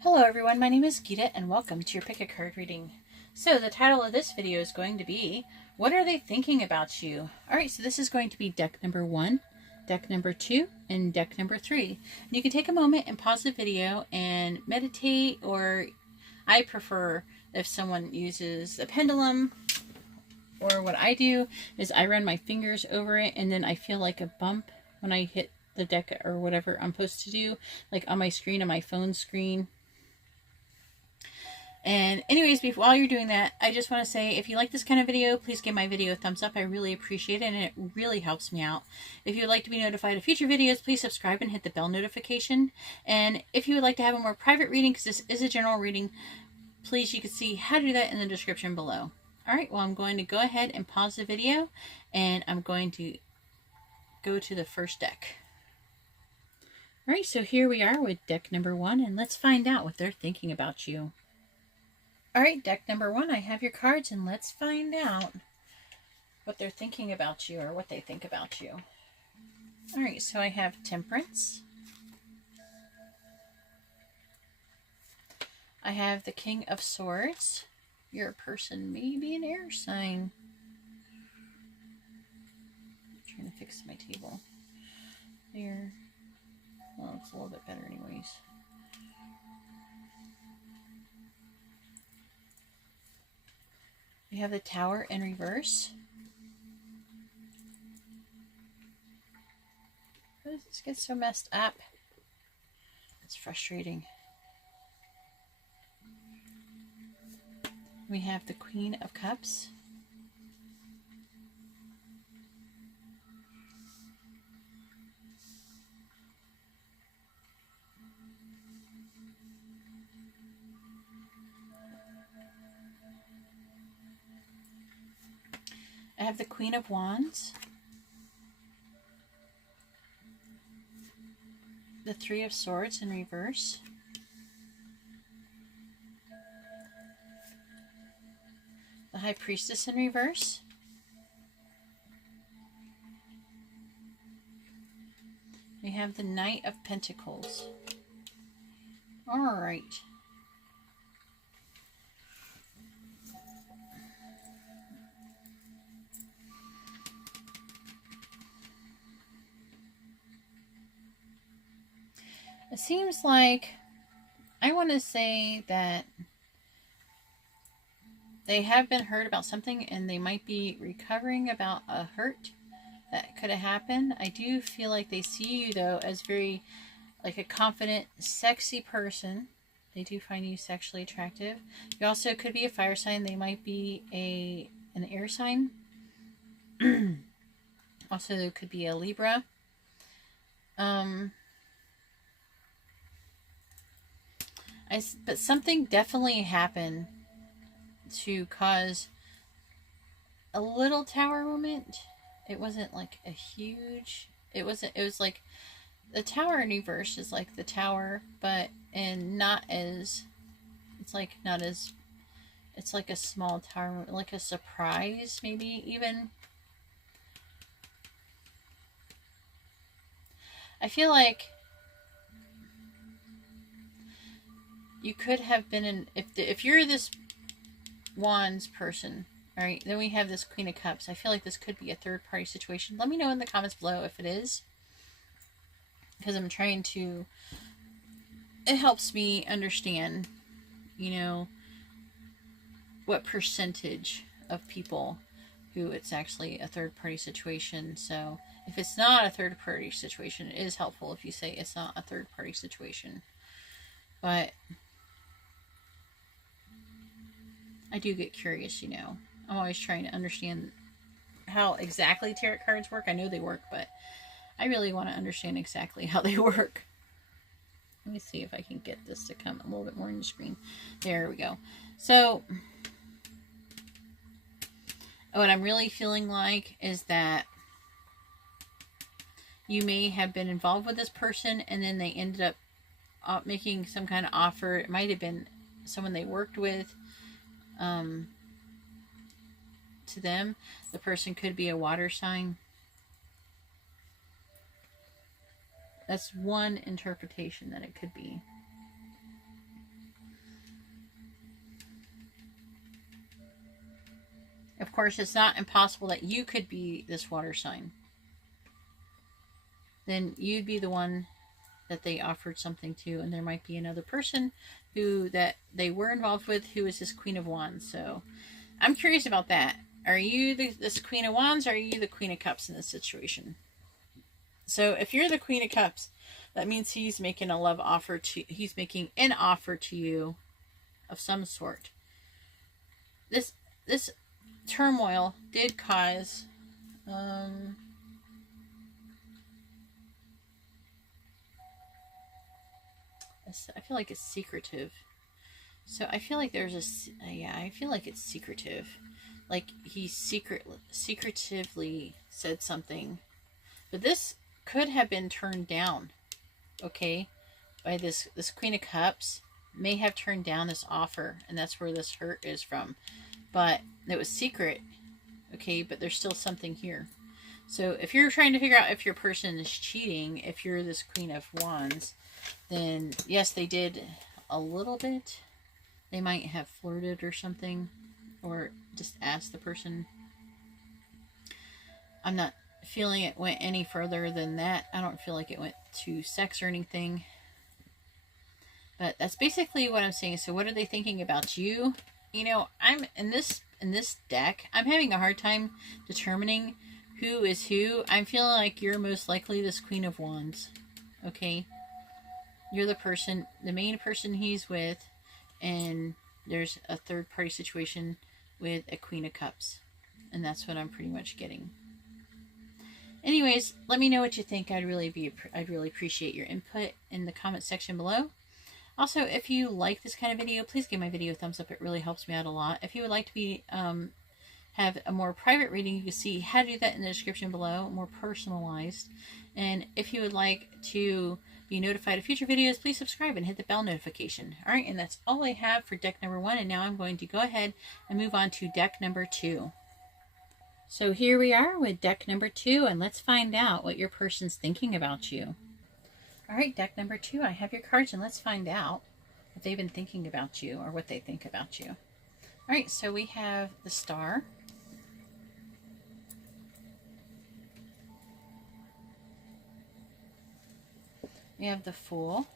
Hello everyone, my name is Geeta and welcome to your pick a card reading. So the title of this video is going to be, what are they thinking about you? Alright, so this is going to be deck number 1, deck number 2, and deck number 3. And you can take a moment and pause the video and meditate, or I prefer if someone uses the pendulum, or what I do is I run my fingers over it and then I feel like a bump when I hit the deck or whatever I'm supposed to do, like on my screen, on my phone screen. And anyways, while you're doing that, I just want to say, if you like this kind of video, please give my video a thumbs up. I really appreciate it, and it really helps me out. If you would like to be notified of future videos, please subscribe and hit the bell notification. And if you would like to have a more private reading, because this is a general reading, please, you can see how to do that in the description below. Alright, well, I'm going to go ahead and pause the video, and I'm going to go to the first deck. Alright, so here we are with deck number 1, and let's find out what they're thinking about you. Alright, deck number 1, I have your cards, and let's find out what they're thinking about you, or what they think about you. Alright, so I have Temperance. I have the King of Swords. Your person may be an air sign. I'm trying to fix my table. There. Well, it's a little bit better anyways. We have the Tower in reverse. How does this get so messed up? It's frustrating. We have the Queen of Cups. I have the Queen of Wands. The Three of Swords in reverse. The High Priestess in reverse. We have the Knight of Pentacles. Alright. It seems like, I want to say that they have been hurt about something, and they might be recovering about a hurt that could have happened. I do feel like they see you, though, as very, like, a confident, sexy person. They do find you sexually attractive. You also could be a fire sign. They might be an air sign. Also, there could be a Libra. But something definitely happened to cause a little tower moment. It wasn't like a huge, it was like the Tower in reverse is like the tower, but not as, it's like not as, it's like a small tower, like a surprise maybe even. I feel like you could have been in, if you're this Wands person, alright, then we have this Queen of Cups. I feel like this could be a third-party situation. Let me know in the comments below if it is, because I'm trying to, it helps me understand, you know, what percentage of people who it's actually a third-party situation. So if it's not a third-party situation, it is helpful if you say it's not a third-party situation. But I do get curious, you know. I'm always trying to understand how exactly tarot cards work. I know they work, but I really want to understand exactly how they work. Let me see if I can get this to come a little bit more on the screen. There we go. So, what I'm really feeling like is that you may have been involved with this person, and then they ended up making some kind of offer. It might have been someone they worked with. To them, the person could be a water sign. That's one interpretation that it could be. course, it's not impossible that you could be this water sign. Then you'd be the one that they offered something to, and there might be another person who that they were involved with who is this Queen of Wands. So I'm curious about that. Are you this Queen of Wands, or are you the Queen of Cups in this situation? So if you're the Queen of Cups, that means he's making a love offer to, he's making an offer to you of some sort. This turmoil did cause I feel like it's secretive. So I feel like there's a, yeah, I feel like it's secretive. Like he secretively said something. But this could have been turned down, okay, by this Queen of Cups may have turned down this offer, and that's where this hurt is from. But it was secret, okay, but there's still something here. So if you're trying to figure out if your person is cheating, if you're this Queen of Wands, then yes, they did a little bit. They might have flirted or something, or just asked the person. I'm not feeling it went any further than that. I don't feel like it went to sex or anything. But that's basically what I'm saying. So what are they thinking about you? You know, I'm in this deck, I'm having a hard time determining who is who. I'm feeling like you're most likely this Queen of Wands. Okay? You're the person, the main person he's with, and there's a third party situation with a Queen of Cups. And that's what I'm pretty much getting. Anyways, let me know what you think. I'd really appreciate your input in the comment section below. Also, if you like this kind of video, please give my video a thumbs up. It really helps me out a lot. If you would like to be have a more private reading, you can see how to do that in the description below, more personalized. And if you would like to be notified of future videos, please subscribe and hit the bell notification. All right, and that's all I have for deck number 1. And now I'm going to go ahead and move on to deck number 2. So here we are with deck number 2, and let's find out what your person's thinking about you. All right, deck number 2, I have your cards, and let's find out if they've been thinking about you or what they think about you. All right, so we have the Star. We have the Fool.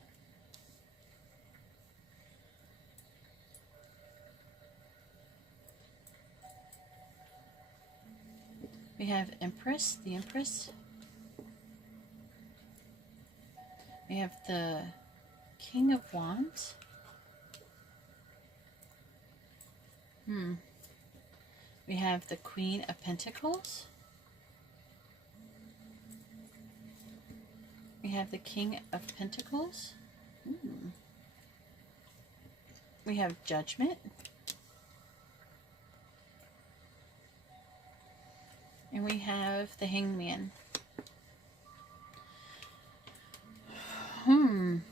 We have Empress, the Empress. We have the King of Wands. We have the Queen of Pentacles. We have the King of Pentacles. We have Judgment. And we have the Hangman. I'm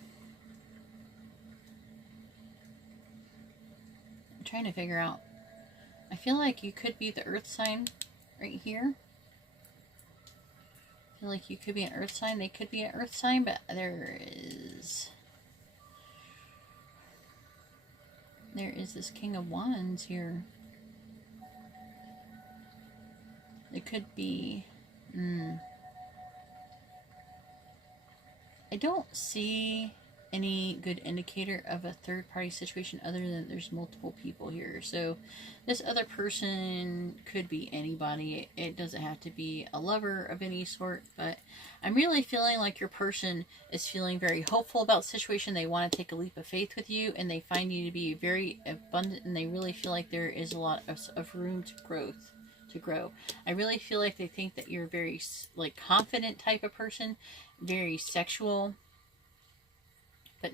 trying to figure out. I feel like you could be the Earth sign right here. I feel like you could be an Earth sign. They could be an Earth sign, but there is this King of Wands here. It could be, I don't see any good indicator of a third-party situation other than there's multiple people here. So this other person could be anybody. It doesn't have to be a lover of any sort, but I'm really feeling like your person is feeling very hopeful about the situation. They want to take a leap of faith with you, and they find you to be very abundant, and they really feel like there is a lot of room to grow. I really feel like they think that you're very confident type of person, very sexual, but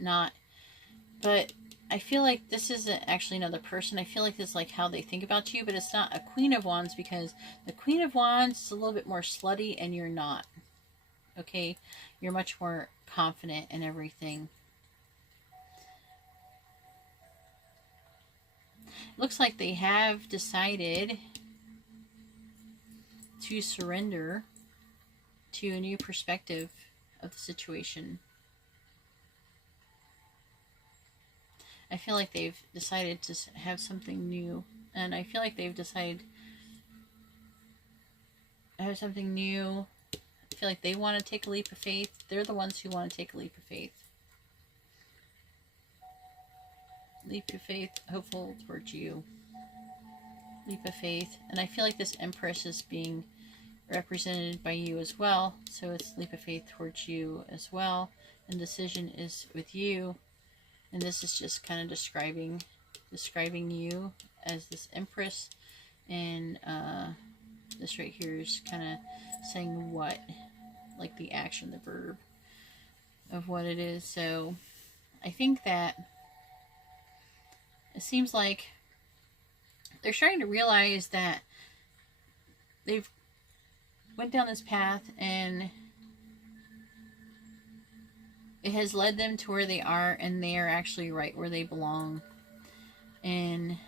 I feel like this isn't actually another person. I feel like this is like how they think about you, but it's not a Queen of Wands, because the Queen of Wands is a little bit more slutty and you're not. Okay? You're much more confident in everything. Looks like they have decided to surrender to a new perspective of the situation. I feel like they've decided to have something new, and I feel like they've decided have something new. I feel like they want to take a leap of faith. They're the ones who want to take a leap of faith. Leap of faith, hopeful towards you. Leap of faith. And I feel like this Empress is being represented by you as well. So it's leap of faith towards you as well. And decision is with you. And this is just kind of describing you as this Empress. And this right here is kind of saying what, like the action, the verb of what it is. So I think that it seems like they're starting to realize that they've went down this path and it has led them to where they are, and they are actually right where they belong. And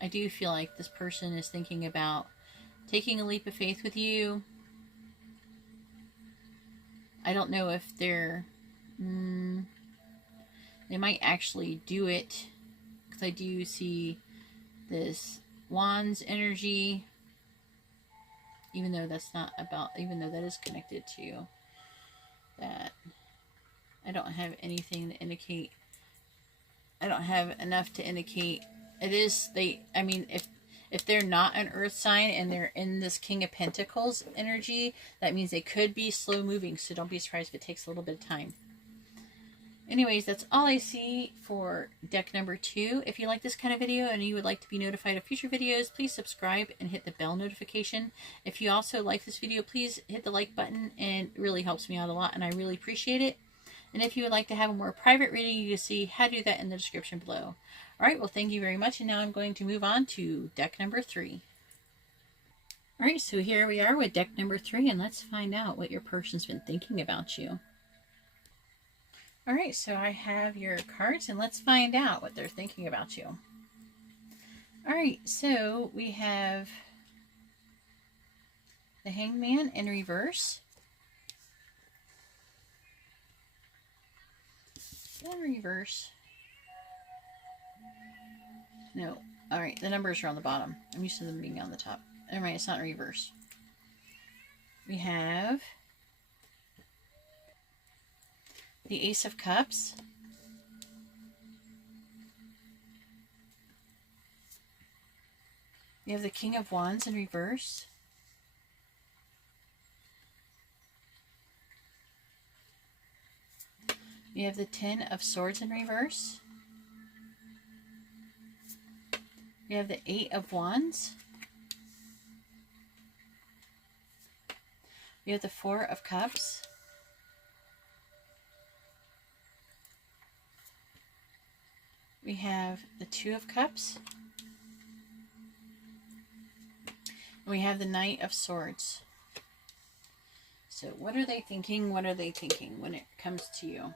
I do feel like this person is thinking about taking a leap of faith with you. I don't know if they're... they might actually do it, because I do see this Wands energy, even though that's not about... even though that is connected to that. I don't have anything to indicate... I don't have enough to indicate... It is... they... I mean, if they're not an earth sign and they're in this King of Pentacles energy, that means they could be slow moving. So don't be surprised if it takes a little bit of time. Anyways, that's all I see for deck number 2. If you like this kind of video and you would like to be notified of future videos, please subscribe and hit the bell notification. If you also like this video, please hit the like button, and it really helps me out a lot, and I really appreciate it. And if you would like to have a more private reading, you can see how to do that in the description below. Alright, well, thank you very much, and now I'm going to move on to deck number 3. Alright, so here we are with deck number 3, and let's find out what your person's been thinking about you. Alright, so I have your cards, and let's find out what they're thinking about you. Alright, so we have the Hangman in reverse. In reverse. No. Alright, the numbers are on the bottom. I'm used to them being on the top. Alright, it's not in reverse. We have the Ace of Cups. We have the King of Wands in reverse. We have the Ten of Swords in reverse. We have the Eight of Wands. We have the Four of Cups. We have the Two of Cups. And we have the Knight of Swords. So what are they thinking? What are they thinking when it comes to you?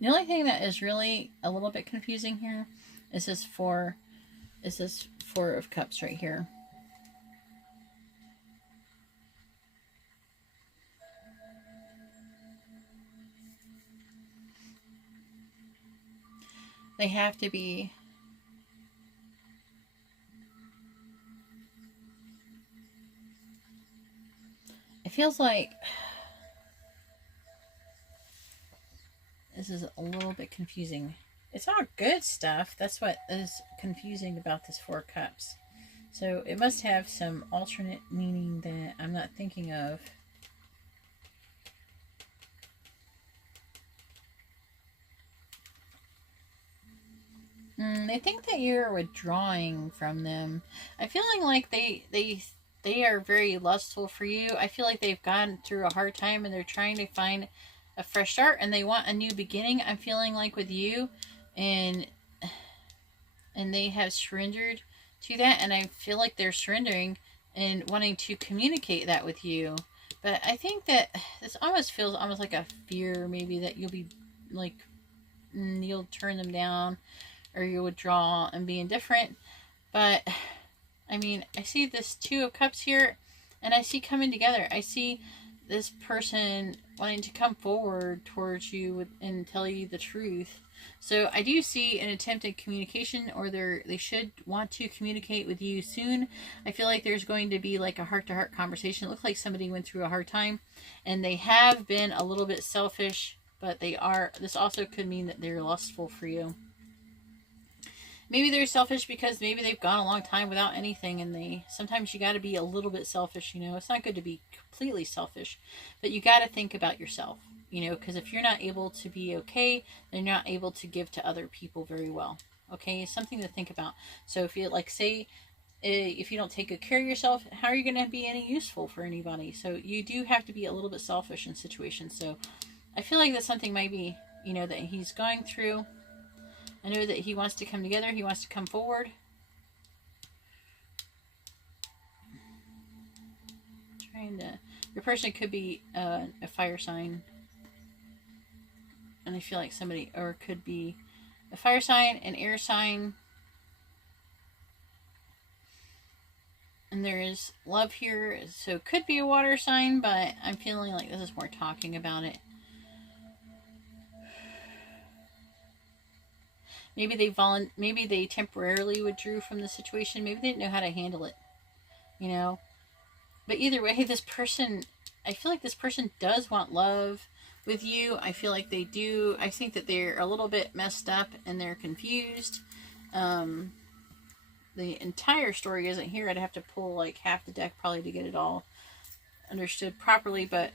The only thing that is really a little bit confusing here is this Four of Cups right here. They have to be it feels like this is a little bit confusing. It's all good stuff. That's what is confusing about this Four Cups. So it must have some alternate meaning that I'm not thinking of. They think that you're withdrawing from them. I'm feeling like they are very lustful for you. I feel like they've gone through a hard time and they're trying to find a fresh start and they want a new beginning. I'm feeling like with you, and they have surrendered to that, and I feel like they're surrendering and wanting to communicate that with you. But I think that this almost feels almost like a fear, maybe, that you'll be like you'll turn them down or you'll withdraw and be indifferent. But I mean, I see this Two of Cups here, and I see coming together. I see this person wanting to come forward towards you and tell you the truth. So I do see an attempt at communication, or they should want to communicate with you soon. I feel like there's going to be like a heart-to-heart conversation. It looks like somebody went through a hard time, and they have been a little bit selfish, but this also could mean that they're lustful for you. Maybe they're selfish because maybe they've gone a long time without anything, and sometimes you got to be a little bit selfish, you know. It's not good to be completely selfish, but you got to think about yourself, you know, because if you're not able to be okay, then you're not able to give to other people very well. Okay, it's something to think about. So if you, like, say, if you don't take good care of yourself, how are you going to be any useful for anybody? So you do have to be a little bit selfish in situations. So I feel like that something might be, you know, that he's going through. I know that he wants to come together. He wants to come forward. Your person could be a fire sign. And I feel like somebody, or could be a fire sign, an air sign. And there is love here. So it could be a water sign, but I'm feeling like this is more talking about it. Maybe they temporarily withdrew from the situation. Maybe they didn't know how to handle it, you know. But either way, this person, I feel like this person does want love with you. I feel like they do. I think that they're a little bit messed up and they're confused. The entire story isn't here. I'd have to pull like half the deck probably to get it all understood properly, but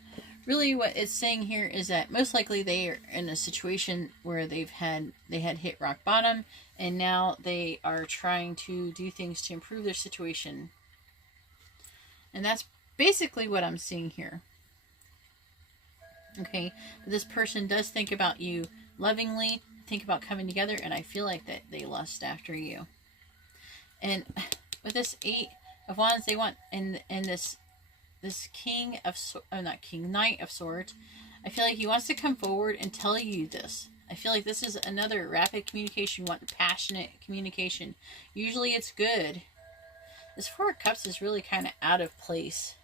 really what it's saying here is that most likely they are in a situation where they had hit rock bottom, and now they are trying to do things to improve their situation. And that's basically what I'm seeing here. Okay, but this person does think about you lovingly, think about coming together, and I feel like that they lust after you. And with this 8 of Wands, they want, and this Knight of Swords, I feel like he wants to come forward and tell you this. I feel like this is another rapid communication. You want passionate communication. Usually it's good. This 4 of Cups is really kind of out of place.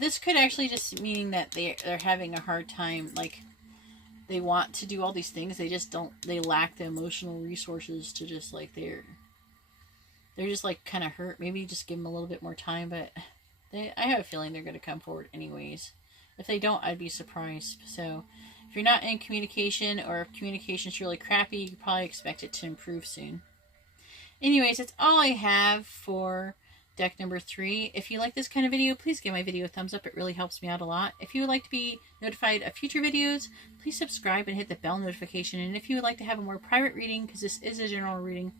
This could actually just mean that they're having a hard time. Like, they want to do all these things. They just don't. They lack the emotional resources to just, like, they're just, like, kind of hurt. Maybe just give them a little bit more time, but I have a feeling they're going to come forward anyways. If they don't, I'd be surprised. So if you're not in communication, or if communication's really crappy, you can probably expect it to improve soon. Anyways, that's all I have for deck number 3. If you like this kind of video, please give my video a thumbs up. It really helps me out a lot. If you would like to be notified of future videos, please subscribe and hit the bell notification. And if you would like to have a more private reading, because this is a general reading,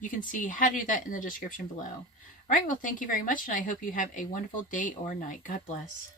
you can see how to do that in the description below. Alright, well, thank you very much, and I hope you have a wonderful day or night. God bless.